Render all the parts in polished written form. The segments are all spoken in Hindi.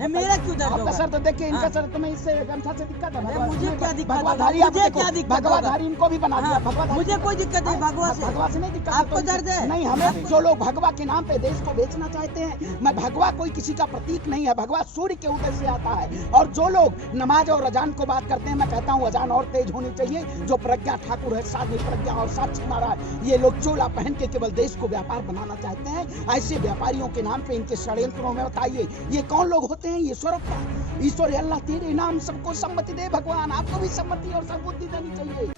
है। मेरा क्यों दर्द होगा? आपका सर तो देखिए, इनका सर तो मैं इससे गमछा से दिक्कत है। मुझे क्या दिक्कत? भगवाधारी, मुझे क्या दिक्कत? भगवाधारी इनको भी बना दिया। भगवाधारी मुझे कोई दिक्कत नहीं भगवा से। भगवा से नहीं दिक्कत। आपको दर्द है? नहीं, हमें जो लोग भगवा के नाम पे देश को बेचना चाहते हैं, मैं भगवा कोई किसी का प्रतीक नहीं है। भगवा सूर्य के उदय से आता है। और जो लोग नमाज और अजान को बात करते हैं, मैं कहता हूँ अजान और तेज होनी चाहिए। जो प्रज्ञा ठाकुर है, साध्वी प्रज्ञा और साक्षी महाराज, ये लोग चोला पहन के केवल देश को व्यापार बनाना चाहते हैं। ऐसे व्यापारियों के नाम पे इनके षड्यंत्रों में बताइए ये कौन लोग होते हैं? ये स्वरूप ईश्वर अल्लाह तेरे नाम सबको सम्मति दे भगवान, आपको भी सम्मति और सद्बुद्धि देनी चाहिए।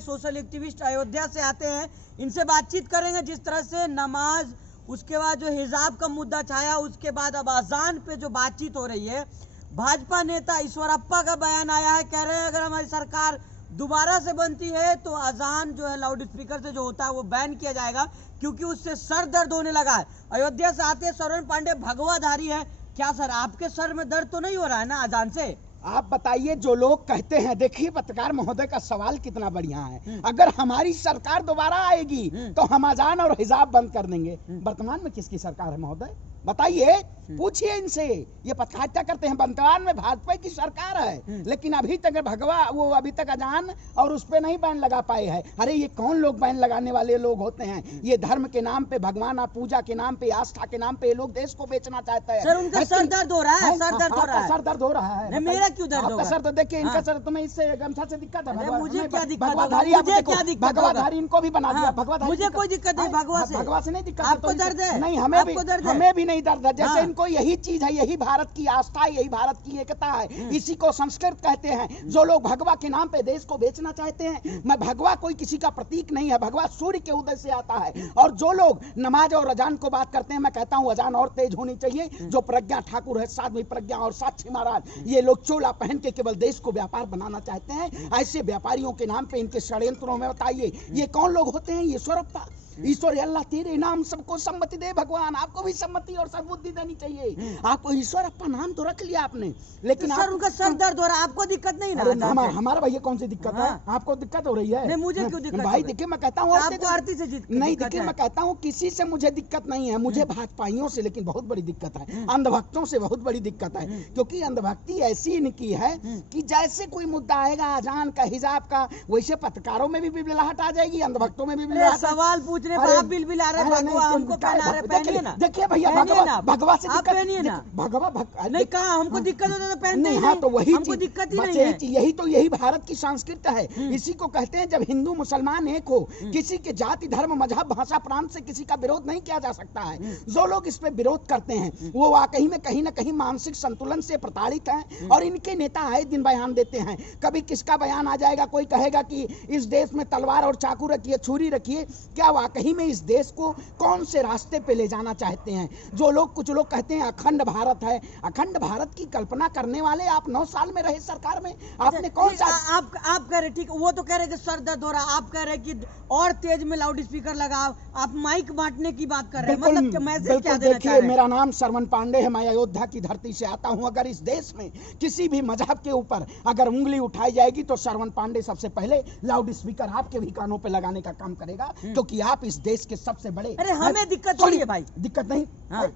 सोशल एक्टिविस्ट अयोध्या से आते हैं, इनसे बातचीत करेंगे। जिस तरह से नमाज, उसके बाद जो हिजाब का मुद्दा छाया, उसके बाद अब अजान पे जो बातचीत हो रही है, भाजपा नेता ईश्वरप्पा का बयान आया है, कह रहे हैं अगर हमारी सरकार दोबारा से बनती है तो अजान जो है लाउड स्पीकर से जो होता है वो बैन किया जाएगा, क्योंकि उससे सर दर्द होने लगा है। अयोध्या से आते हैं श्रवण पांडे, भगवाधारी है। क्या सर आपके सर में दर्द तो नहीं हो रहा है ना अजान से? आप बताइए, जो लोग कहते हैं, देखिए पत्रकार महोदय का सवाल कितना बढ़िया है। अगर हमारी सरकार दोबारा आएगी तो हम अजान और हिजाब बंद कर देंगे। वर्तमान में किसकी सरकार है महोदय? बताइए, पूछिए इनसे। ये पत्रकारिता करते हैं, वर्तमान में भाजपा की सरकार है, लेकिन अभी तक भगवा वो अभी तक अजान और उस पे नहीं बैन लगा पाए हैं। अरे ये कौन लोग बैन लगाने वाले लोग होते हैं? ये धर्म के नाम पे, भगवान पूजा के नाम पे, आस्था के नाम पे ये लोग देश को बेचना चाहते हैं। सर उनका सर दर्द हो रहा है, सर दर्द हो रहा है। सर दर्द हो रहा है। मेरा क्यों दर्द होगा? सर तो देखिए, इनका सर तो मैं इससे गमछा से दिक्कत है। मुझे क्या दिक्कत? भगवाधारी, भगवाधारी इनको भी बना दिया। भगवाधारी, मुझे कोई दिक्कत नहीं भगवा से। भगवा से नहीं दिक्कत। आपको दर्द है? नहीं, हमें भी नहीं दर्द है। जैसे इनको यही चीज है, यही भारत की आस्था है, यही भारत की एकता है, इसी को संस्कृत कहते हैं। जो लोग भगवा के नाम पे देश को बेचना चाहते हैं, मैं भगवा कोई किसी का प्रतीक नहीं है। भगवा सूर्य के उदय से आता है। और जो लोग नमाज और अजान को बात करते हैं, मैं कहता हूँ अजान और तेज होनी चाहिए। जो प्रज्ञा ठाकुर है, साध्वी प्रज्ञा और साक्षी महाराज, ये लोग चोला पहन के केवल देश को व्यापार बनाना चाहते हैं। ऐसे व्यापारियों के नाम पे इनके षड्यंत्रों में बताइए ये कौन लोग होते हैं? ये स्वरूप ईश्वर अल्लाह तेरे नाम सबको सम्मति दे भगवान, आपको भी सम्मति और सद्बुद्धि देनी चाहिए। आपको ईश्वरप्पा नाम तो रख लिया आपने, लेकिन सर उनका सर दर्द हो रहा है, आपको दिक्कत नहीं ना? हमारा भैया कौन सी दिक्कत है? आपको दिक्कत हो रही है? नहीं, मुझे क्यों दिक्कत? भाई देखिए, मैं कहता हूँ आरती से नहीं, देखिए मैं कहता हूँ किसी से मुझे दिक्कत नहीं है। मुझे भाजपाइयों से लेकिन बहुत बड़ी दिक्कत है, अंधभक्तों से बहुत बड़ी दिक्कत है। क्योंकि अंधभक्ति ऐसी इनकी है कि जैसे कोई मुद्दा आएगा अजान का, हिजाब का, वैसे पत्रकारों में भी बिलबिलाहट आ जाएगी, अंधभक्तों में भी बिलबिलाहट। सवाल पूछने पर आप बिलबिला हमको पहना रहे, पहनिए ना। देखिए भैया, भगवा से आप पहनिए ना। भगवा नहीं कहा हमको दिक्कत होता तो पहनते नहीं। हाँ, तो वही हमको दिक्कत ही नहीं है। यही भारत की संस्कृति है। इसी को कहते हैं जब हिंदू मुसलमान एक हो, किसी के जाति, धर्म, मजहब, भाषा, प्रांत से किसी का विरोध नहीं किया जा सकता है। जो लोग इस पे विरोध करते हैं वो वाकई में कहीं ना कहीं मानसिक संतुलन से प्रताड़ित हैं। और इनके नेता आए दिन बयान देते हैं। कभी किसका बयान आ जाएगा, कोई कहेगा कि इस देश में तलवार और चाकू रखिए, छुरी रखिए। क्या वाकई में इस देश को कौन से रास्ते पे ले जाना चाहते हैं? जो लोग, कुछ लोग कहते हैं अखंड भारत है। अखंड भारत की कल्पना करने वाले आप 9 साल में रहे सरकार में, आपने कौन सा? आप कह रहे, ठीक, वो तो कह रहे कि सर दर्द हो रहा, आप कह रहे कि और तेज में लाउड स्पीकर लगाओ, आप माइक बांटने की बात कर रहे हैं। मतलब मैसेज क्या देना चाह रहे हैं? मेरा नाम श्रवण पांडे है, मैं अयोध्या की धरती से आता हूं। अगर इस देश में किसी भी मजहब के ऊपर अगर उंगली उठाई जाएगी तो श्रवण पांडे सबसे पहले लाउड स्पीकर आपके भी कानों पे लगाने का काम करेगा, क्योंकि आप इस देश के सबसे बड़े। अरे हमें दिक्कत हो रही है भाई। दिक्कत नहीं? हाँ।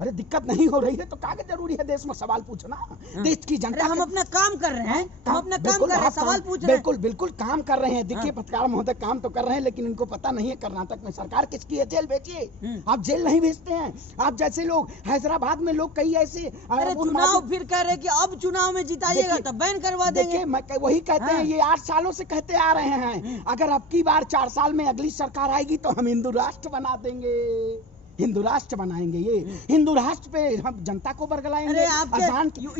अरे दिक्कत नहीं हो रही है तो कागज जरूरी है देश में सवाल पूछना। देश की जनता, हम अपना काम कर रहे हैं, हम अपना काम कर रहे हैं, सवाल पूछ रहे हैं। बिल्कुल बिल्कुल काम कर रहे हैं। देखिए पत्रकार महोदय काम तो कर रहे हैं, लेकिन इनको पता नहीं है कर्नाटक में सरकार किसकी है। जेल भेजिए, आप जेल नहीं भेजते हैं। आप जैसे लोग, हैदराबाद में लोग कई ऐसे, चुनाव फिर कह रहे कि अब चुनाव में जिताइएगा तो बैन करवा देंगे। वही कहते हैं, ये 8 सालों से कहते आ रहे हैं। अगर अब की बार 4 साल में अगली सरकार आएगी तो हम हिंदू राष्ट्र बना देंगे, हिंदू राष्ट्र बनाएंगे। ये हिंदू राष्ट्र पे हम जनता को बरगलाएंगे।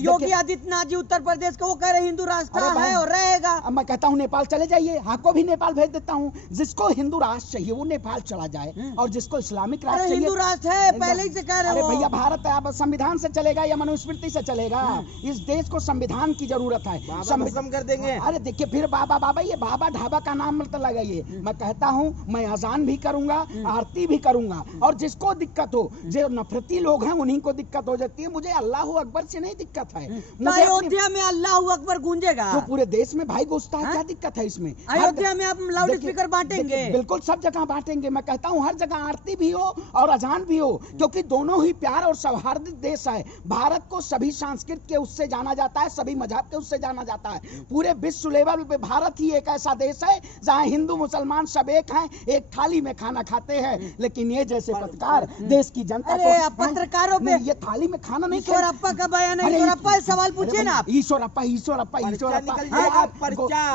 योगी आदित्यनाथ जी उत्तर प्रदेश के, वो कह रहे हिंदू राष्ट्र है और रहेगा। अब मैं कहता हूँ नेपाल चले जाइए, आपको भी नेपाल भेज देता हूँ। जिसको हिंदू राष्ट्र चाहिए वो नेपाल चला जाए, और जिसको इस्लामिक राष्ट्र चाहिए, हिंदू राष्ट्र है पहले ही से कह रहे। अरे भैया, भारत अब संविधान से चलेगा या मनुस्मृति से चलेगा? इस देश को संविधान की जरूरत है। खत्म कर देंगे। अरे देखिए, फिर बाबा, ये बाबा ढाबा का नाम मत लगाइए। मैं कहता हूँ मैं अजान भी करूंगा, आरती भी करूंगा, और जिसको को दिक्कत हो, जो नफरती लोग हैं उन्हीं को दिक्कत हो जाती है। मुझे अल्लाह अकबर से नहीं दिक्कत है। तो अयोध्या में अल्लाह अकबर गूंजेगा तो पूरे देश में भाई गूंजता है, क्या दिक्कत है इसमें? अयोध्या में आप लाउड स्पीकर बांटेंगे? बिल्कुल सब जगह बांटेंगे। मैं कहता हूँ हर जगह आरती भी हो और अजान भी हो, क्योंकि दोनों ही प्यार और सौहार्द देश है। भारत को सभी संस्कृत के उससे जाना जाता है, सभी मजहब के उससे जाना जाता है। पूरे विश्व लेवल पे भारत ही एक ऐसा देश है जहाँ हिंदू मुसलमान सब एक हैं, एक थाली में खाना खाते हैं। लेकिन ये जैसे पत्रकार देश की जनता को पत्रकारों पे ये थाली में खाना नहीं, ईश्वरप्पा का बयान है। ईश्वरप्पा सवाल पूछिए ना आप। ईश्वरप्पा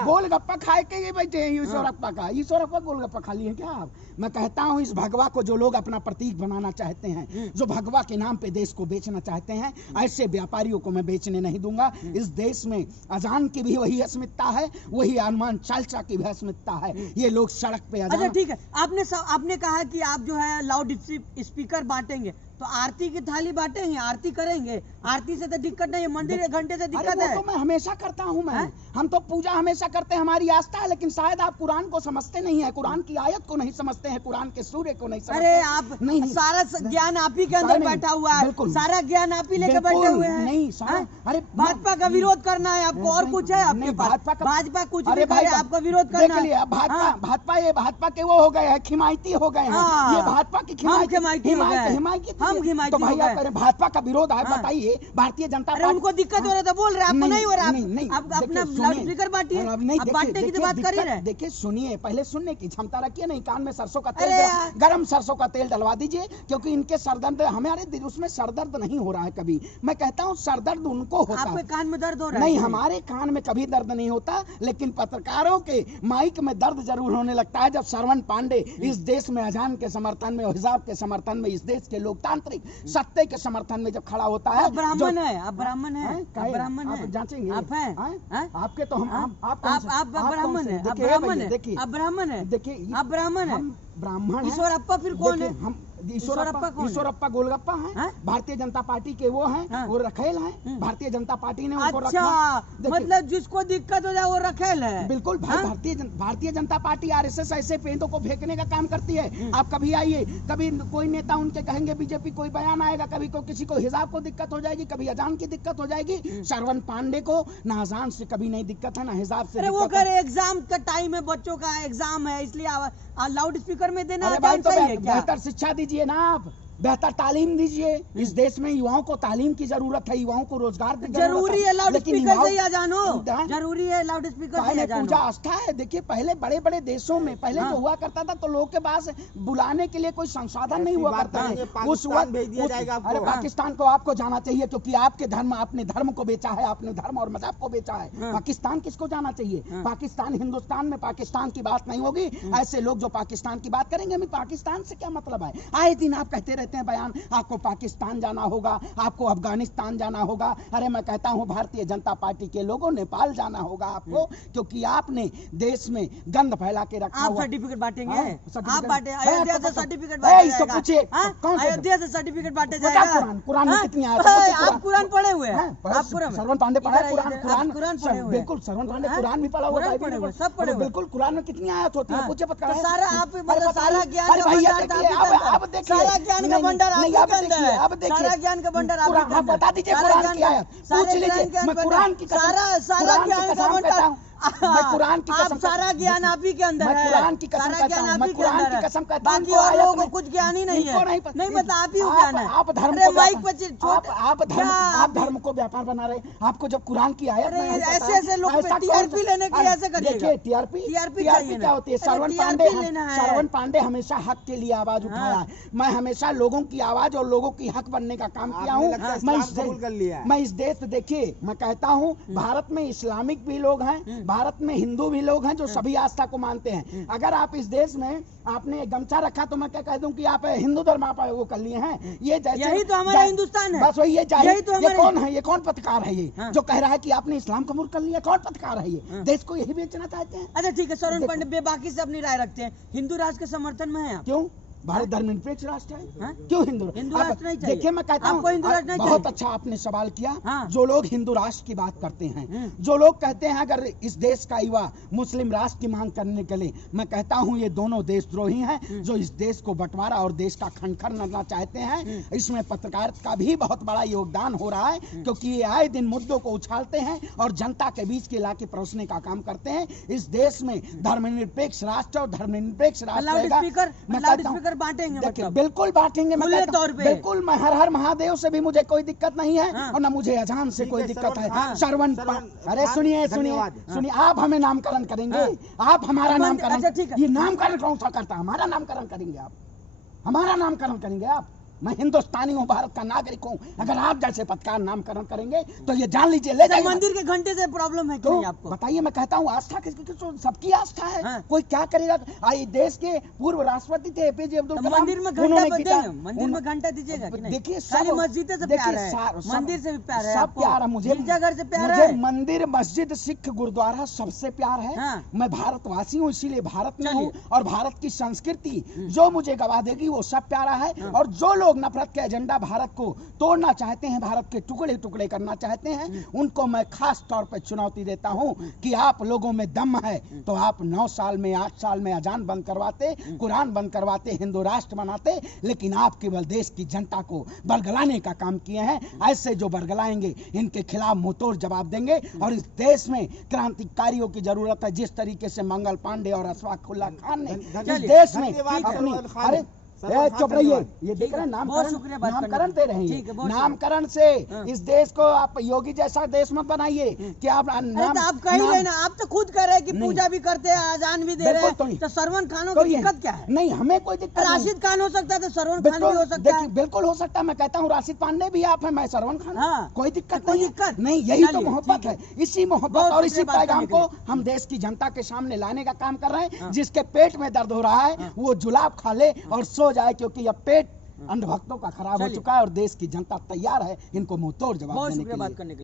गोलगप्पा खाए के बैठे हैं। ईश्वरप्पा गोलगप्पा खा लिए क्या आप? मैं कहता हूँ इस भगवा को जो लोग अपना प्रतीक बनाना चाहते हैं, जो भगवा के नाम पे देश को बेचना चाहते हैं, ऐसे व्यापारियों को मैं बेचने नहीं दूंगा। इस देश में अजान की भी वही अस्मिता है, वही हनुमान चालीसा की भी अस्मिता है। ये लोग सड़क पे अजान। अच्छा ठीक है, आपने कहा कि आप जो है लाउड स्पीकर बांटेंगे, तो आरती की थाली बांटेंगे, आरती करेंगे। आरती से तो दिक्कत नहीं है, मंदिर एक घंटे से दिक्कत है। तो मैं हमेशा करता हूँ। हम तो पूजा हमेशा करते हैं, हमारी आस्था है। लेकिन शायद आप कुरान को समझते नहीं है, कुरान की आयत को नहीं समझते हैं, कुरान के सूर्य को नहीं समझते। अरे आप नहीं, सारा ज्ञान आप ही के अंदर बैठा हुआ है, सारा ज्ञान आप ही लेकर बैठे हुए हैं। नहीं अरे भाजपा का विरोध करना है आपको, और कुछ है आपके पास? भाजपा कुछ भी करे, आपको विरोध करना है। भाजपा के वो हो गए हैं, हिमायती हो गए हैं। ये भाजपा की हिमायती हम हिमायती भाजपा का विरोध है। बताइए भारतीय जनता पार्टी, उनको दिक्कत हो रहा था, बोल रहे आपको नहीं हो रहा। आप अपना लाउड स्पीकर बांटिए, बांटने की तो बात कर ही रहे। देखिए सुनिए, पहले सुनने की क्षमता रखिए। नहीं कान में सरसों का तेल, गरम सरसों का तेल डलवा दीजिए, क्योंकि इनके सरदर्द, हमारे उसमें सरदर्द नहीं हो रहा है कभी। मैं कहता हूँ सरदर्द उनको होता है। आपके कान में दर्द हो रहा है? नहीं, हमारे कान में कभी दर्द नहीं होता, लेकिन पत्रकारों के माइक में दर्द जरूर होने लगता है जब श्रवण पांडे इस देश में अजान के समर्थन में, हिजाब के समर्थन में, इस देश के लोकतांत्रिक सत्य के समर्थन में जब खड़ा होता है। ब्राह्मण है, आप ब्राह्मण है, ब्राह्मण है, जांचेंगे आप हैं? आपके तो हम आप ब्राह्मण है, आप ब्राह्मण है, देखिए आप ब्राह्मण है, देखिए आप ब्राह्मण है, ब्राह्मण। ईश्वरप्पा फिर कौन है? हम ईश्वरप्पा गोलगप्पा हैं, भारतीय जनता पार्टी के वो हैं, वो रखेल हैं। भारतीय जनता पार्टी ने उनको रखा। मतलब जिसको दिक्कत हो जाए वो रखेल है। बिल्कुल भाई, भारतीय जनता पार्टी आरएसएस ऐसे पेंटों को फेंकने का काम करती है। आप कभी आइए, कभी कोई नेता उनके कहेंगे बीजेपी, कोई बयान आएगा, कभी किसी को हिजाब को दिक्कत हो जाएगी, कभी अजान की दिक्कत हो जाएगी। श्रवण पांडे को ना अजान से कभी नहीं दिक्कत है, ना हिजाब से। वो करे एग्जाम का टाइम है, बच्चों का एग्जाम है, इसलिए लाउड स्पीकर में देना सही है क्या? बेहतर शिक्षा दीजिए ना आप, बेहतर तालीम दीजिए। इस देश में युवाओं को तालीम की जरूरत है, युवाओं को रोजगार की जरूरी है। लाउड स्पीकर से ही अजान हो, जरूरी है लाउड स्पीकर से अजान हो। पूजा आस्था है। देखिए पहले बड़े बड़े देशों में पहले जो हुआ करता था, तो लोगों के पास बुलाने के लिए कोई संसाधन नहीं हुआ करता है। उस वक्त भेज दिया जाएगा। अरे पाकिस्तान को आपको जाना चाहिए, क्योंकि आपके धर्म, आपने धर्म को बेचा है, आपने धर्म और मजहब को बेचा है। पाकिस्तान किसको जाना चाहिए? पाकिस्तान, हिंदुस्तान में पाकिस्तान की बात नहीं होगी। ऐसे लोग जो पाकिस्तान की बात करेंगे, हमें पाकिस्तान से क्या मतलब है? आए दिन आप कहते रहते हैं बयान, आपको पाकिस्तान जाना होगा, आपको अफगानिस्तान जाना होगा। अरे मैं कहता हूं भारतीय जनता पार्टी के लोगों नेपाल जाना होगा आपको, क्योंकि आपने देश में गंद फैला के रखा हुआ। आप सर्टिफिकेट बांटेंगे? आप बांटे अयोध्या से सर्टिफिकेट बांटे जाएगा? अयोध्या से सर्टिफिकेट बांटे जाएगा? कुरान में कितनी आयत? आप कुरान पढ़े हुए हैं? आप श्रवण पांडे पढ़ा है कुरान? पढ़े हुए? बिल्कुल श्रवण पांडे कुरान भी पढ़ा हुआ है, सब पढ़े हुए। बिल्कुल कुरान में कितनी आयत होती है? पूछे पता है सारा आप सारा ज्ञान का भंडार, सारा ज्ञान का भंडार सारा ज्ञान का भंडार आप बता दीजिए। कुरान की आयत पूछ लीजिए। मैं कुरान की सारा ज्ञान का भंडार, मैं कुरान की कसम, सारा ज्ञान आप ही के अंदर है। कुरान की कसम कहता हूं, मैं कुरान की कसम कहता हूं। बाकी और लोगों को कुछ ज्ञान ही नहीं है, नहीं पता आप ही को ज्ञान है। आप धर्म को आप धर्म को व्यापार बना रहे। आपको जब कुरान की आयत ऐसे ऐसे लोग टीआरपी लेने के लिए ऐसे करिएगा। देखिए टीआरपी क्या होती है? श्रवण पांडे हमेशा हक के लिए आवाज उठाया है। मैं हमेशा लोगों की आवाज और लोगों की हक बनने का काम किया हूँ। मैं इस देश, देखिए मैं कहता हूँ, भारत में इस्लामिक भी लोग हैं, भारत में हिंदू भी लोग हैं जो सभी आस्था को मानते हैं। अगर आप इस देश में आपने गमछा रखा तो मैं क्या कह दूं कि आप हिंदू धर्म आप वो कर लिए हैं। ये जैसे यही तो हमारा हिंदुस्तान है। बस वही ये कौन है? ये कौन पत्रकार है ये जो कह रहा है कि आपने इस्लाम कबूल कर लिया? कौन पत्रकार है ये? देश को यही बेचना चाहते हैं। अच्छा ठीक है, श्रवण पांडे बेबाकी से अपनी राय रखते हैं, हिंदू राष्ट्र के समर्थन में है? क्यों? भारत धर्मनिरपेक्ष राष्ट्र है। हाँ? क्यों हिंदू हिंदू राष्ट्र नहीं चाहिए? देखिए मैं कहता आपको हिंदू राष्ट्र नहीं बहुत चाहिए? अच्छा आपने सवाल किया। हाँ। जो लोग हिंदू राष्ट्र की बात करते हैं, जो लोग कहते हैं अगर इस देश का युवा मुस्लिम राष्ट्र की मांग करने के लिए, मैं कहता हूं ये दोनों देशद्रोही हैं जो इस देश को बंटवारा और देश का खंड करना चाहते हैं। इसमें पत्रकारिता का भी बहुत बड़ा योगदान हो रहा है, क्योंकि ये आए दिन मुद्दों को उछालते हैं और जनता के बीच के इलाके परोसने का काम करते हैं। इस देश में धर्मनिरपेक्ष राष्ट्र और धर्मनिरपेक्ष राष्ट्र रहेगा। मैं कहता हूं- लाउडस्पीकर बांटेंगे देखिए, मतलब बिल्कुल बांटेंगे। मैं खुले कहता हूं, तौर पे। बिल्कुल मैं हर हर महादेव से भी मुझे कोई दिक्कत नहीं है हाँ। और न मुझे अजान से कोई दिक्कत है। श्रवण अरे सुनिए सुनिए धन्यवाद। सुनिए, आप हमें नामकरण करेंगे, आप हमारा अच्छा, नामकरण, ठीक है। ये नामकरण कौन सा करता है? हमारा नामकरण करेंगे आप, हमारा नामकरण करेंगे आप। मैं हिंदुस्तानी हूँ, भारत का नागरिक हूँ। अगर आप जैसे पत्रकार नामकरण करेंगे तो ये जान लीजिए ले जाइए। मंदिर के घंटे से प्रॉब्लम है कि तो नहीं आपको? बताइए, मैं कहता हूँ आस्था सबकी आस्था है। हाँ। कोई क्या करेगा? आई देश के पूर्व राष्ट्रपति थे एपीजे अब्दुल तो कलाम, मंदिर में घंटा उन्होंने बदलेंगे, गीता- मंदिर में घंटा दीजिएगा कि नहीं? देखिए खाली सब- मस्जिद से देखिए, प्यार है, सब- मंदिर से भी प्यार है सब आपको? प्यार है मुझे। गिरजाघर से प्यार मुझे है? मंदिर, मस्जिद, सिख गुरुद्वारा सबसे प्यार है। हाँ। मैं भारतवासी हूँ, इसीलिए भारत में चलिए। हूँ और भारत की संस्कृति जो मुझे गवा देगी वो सब प्यारा है। और जो लोग नफरत के एजेंडा भारत को तोड़ना चाहते हैं, भारत के टुकड़े टुकड़े करना चाहते हैं, उनको मैं खास तौर पर चुनौती देता हूं कि आप लोगों में दम है तो आप 9 साल में 8 साल में अजान बंद करवाते, कुरान बंद करवाते, हिंदू राष्ट्र बनाते, लेकिन आप केवल देश की जनता को बरगलाने का काम किए हैं। ऐसे जो बरगलाएंगे इनके खिलाफ मुंहतोड़ जवाब देंगे और इस देश में क्रांतिकारियों की जरूरत है। जिस तरीके से मंगल पांडे और अशफाक उल्लाह खान ने इस देश में अरे चुप रहिए, ये देख रहे हैं बहुत शुक्रिया बात नामकरण करने दे रहे के लिए। ठीक है, हैं। बहुत नामकरण से इस देश को आप योगी जैसा देश मत बनाइए कि आप अरे तो आप कह ही रहे ना, आप तो खुद कह रहे हैं कि पूजा भी करते हैं, अजान भी दे रहे हैं, तो सरवन खानों की दिक्कत क्या है? नहीं, हमें कोई दिक्कत नहीं। राशिद खान हो सकता है तो सरवन खान भी हो सकता है। देखिए, बिल्कुल हो सकता है। मैं कहता हूँ राशिद पांडे भी आप हैं, मैं सरवन खान। हाँ। कोई दिक्कत कोई नहीं है। दिक्कत? नहीं, यही तो चलिए, मोहब्बत ठीक है। इसी मोहब्बत बहुत और इसी शुक्रिया बात पैगाम करने को के हम देश की जनता के सामने लाने का काम कर रहे हैं। जिसके पेट में दर्द हो रहा है वो जुलाब खा ले और सो जाए, क्योंकि अब पेट अंधभक्तों का खराब हो चलिए। चुका है और देश की जनता तैयार है इनको मुंह तोड़ जवाब बहुत देने शुक्रिया के बात लिए। करने के लिए।